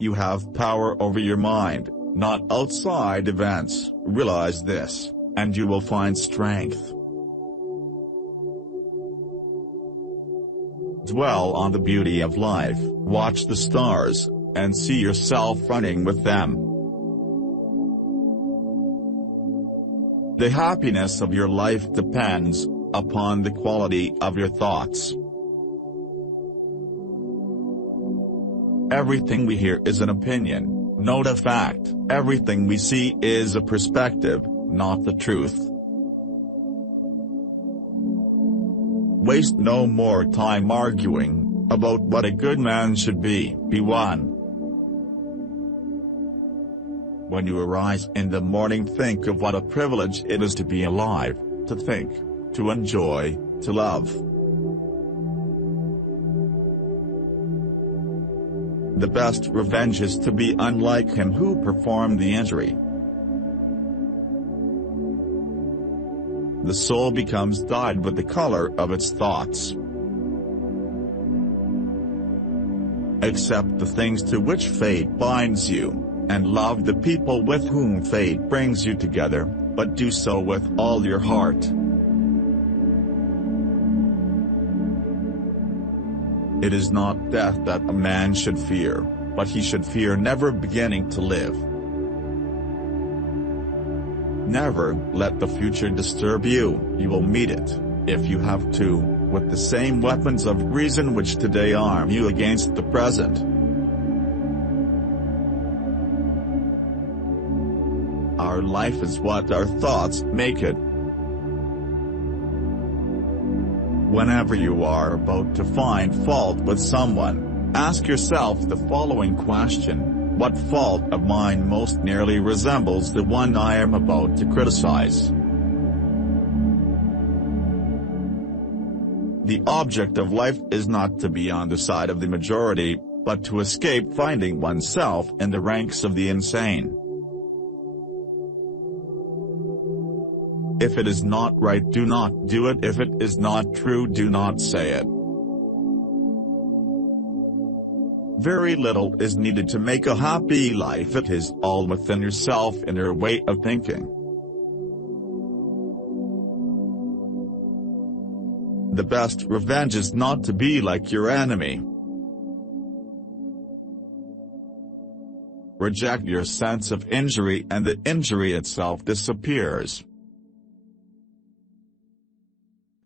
You have power over your mind, not outside events. Realize this, and you will find strength. Dwell on the beauty of life, watch the stars, and see yourself running with them. The happiness of your life depends upon the quality of your thoughts. Everything we hear is an opinion, not a fact. Everything we see is a perspective, not the truth. Waste no more time arguing about what a good man should be. Be one. When you arise in the morning, think of what a privilege it is to be alive, to think, to enjoy, to love. The best revenge is to be unlike him who performed the injury. The soul becomes dyed with the color of its thoughts. Accept the things to which fate binds you, and love the people with whom fate brings you together, but do so with all your heart. It is not death that a man should fear, but he should fear never beginning to live. Never let the future disturb you. You will meet it, if you have to, with the same weapons of reason which today arm you against the present. Our life is what our thoughts make it. Whenever you are about to find fault with someone, ask yourself the following question: what fault of mine most nearly resembles the one I am about to criticize? The object of life is not to be on the side of the majority, but to escape finding oneself in the ranks of the insane. If it is not right, do not do it. If it is not true, do not say it. Very little is needed to make a happy life. It is all within yourself and your way of thinking. The best revenge is not to be like your enemy. Reject your sense of injury and the injury itself disappears.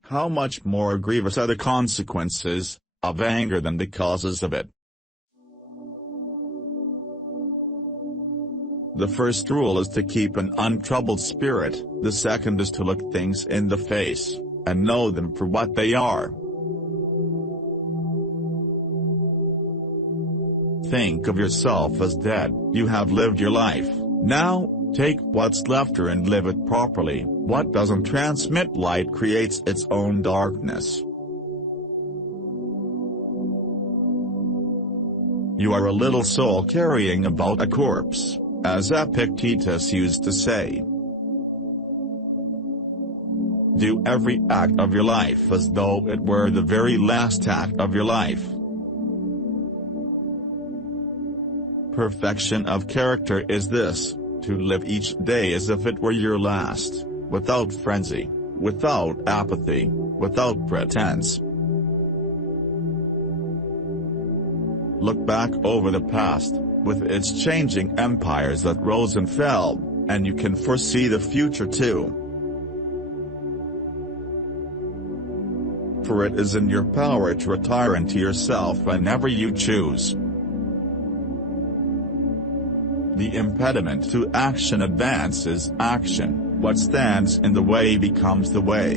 How much more grievous are the consequences of anger than the causes of it? The first rule is to keep an untroubled spirit, the second is to look things in the face, and know them for what they are. Think of yourself as dead. You have lived your life, now, take what's left and live it properly. What doesn't transmit light creates its own darkness. You are a little soul carrying about a corpse, as Epictetus used to say. Do every act of your life as though it were the very last act of your life. Perfection of character is this: to live each day as if it were your last, without frenzy, without apathy, without pretense. Look back over the past, with its changing empires that rose and fell, and you can foresee the future too. For it is in your power to retire into yourself whenever you choose. The impediment to action advances action. What stands in the way becomes the way.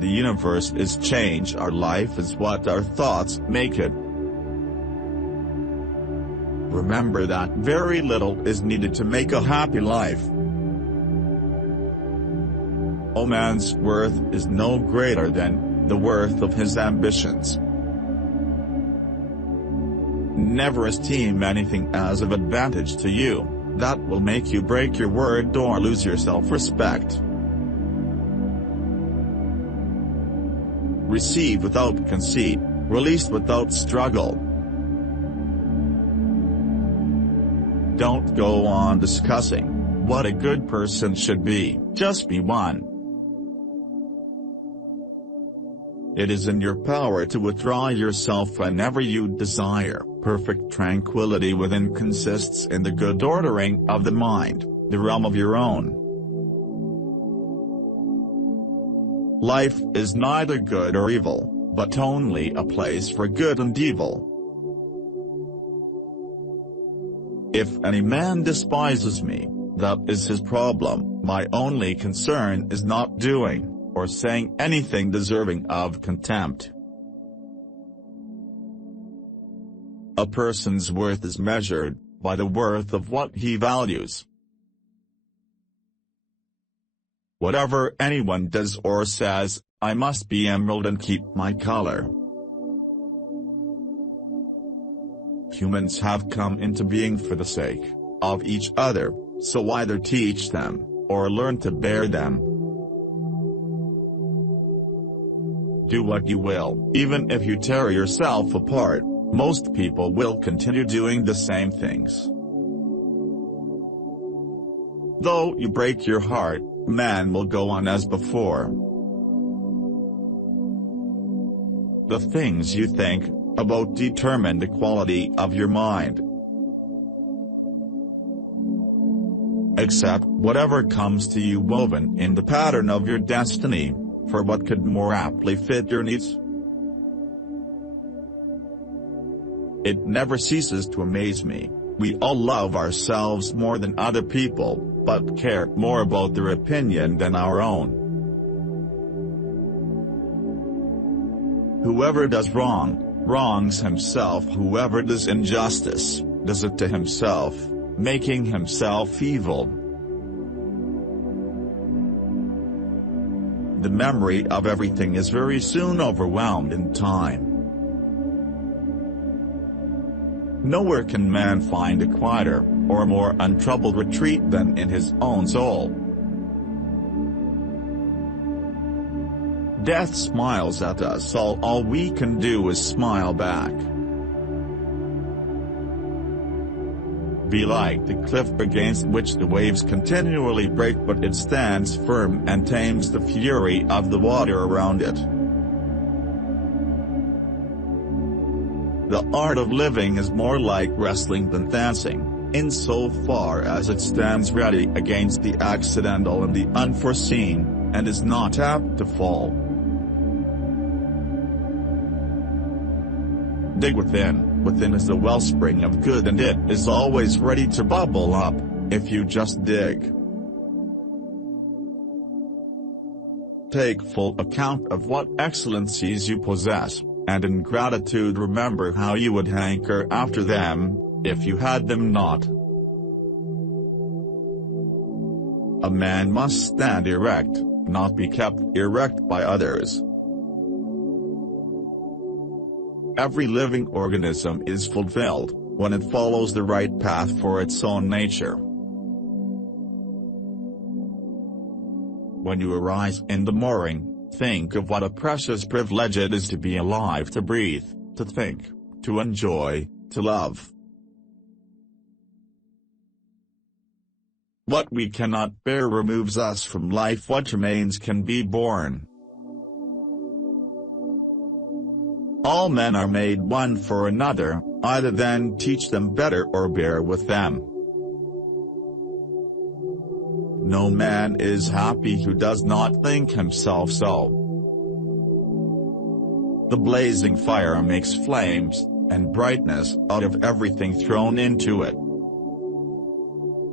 The universe is change. Our life is what our thoughts make it. Remember that very little is needed to make a happy life. A man's worth is no greater than the worth of his ambitions. Never esteem anything as of advantage to you, that will make you break your word or lose your self-respect. Receive without conceit, released without struggle. Don't go on discussing what a good person should be, just be one. It is in your power to withdraw yourself whenever you desire. Perfect tranquility within consists in the good ordering of the mind, the realm of your own. Life is neither good or evil, but only a place for good and evil. If any man despises me, that is his problem. My only concern is not doing or saying anything deserving of contempt. A person's worth is measured by the worth of what he values. Whatever anyone does or says, I must be emerald and keep my color. Humans have come into being for the sake of each other, so either teach them, or learn to bear them. Do what you will, even if you tear yourself apart, most people will continue doing the same things. Though you break your heart, man will go on as before. The things you think about determine the quality of your mind. Accept whatever comes to you woven in the pattern of your destiny, for what could more aptly fit your needs? It never ceases to amaze me, we all love ourselves more than other people, but care more about their opinion than our own. Whoever does wrong, wrongs himself. Whoever does injustice, does it to himself, making himself evil. The memory of everything is very soon overwhelmed in time. Nowhere can man find a quieter, or more untroubled retreat than in his own soul. Death smiles at us all we can do is smile back. Be like the cliff against which the waves continually break, but it stands firm and tames the fury of the water around it. The art of living is more like wrestling than dancing, insofar as it stands ready against the accidental and the unforeseen, and is not apt to fall. Dig within, within is the wellspring of good, and it is always ready to bubble up, if you just dig. Take full account of what excellencies you possess, and in gratitude remember how you would hanker after them, if you had them not. A man must stand erect, not be kept erect by others. Every living organism is fulfilled when it follows the right path for its own nature. When you arise in the morning, think of what a precious privilege it is to be alive, to breathe, to think, to enjoy, to love. What we cannot bear removes us from life. What remains can be borne. All men are made one for another, either then teach them better or bear with them. No man is happy who does not think himself so. The blazing fire makes flames and brightness out of everything thrown into it.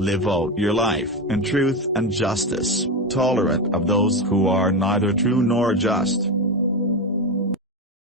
Live out your life in truth and justice, tolerant of those who are neither true nor just.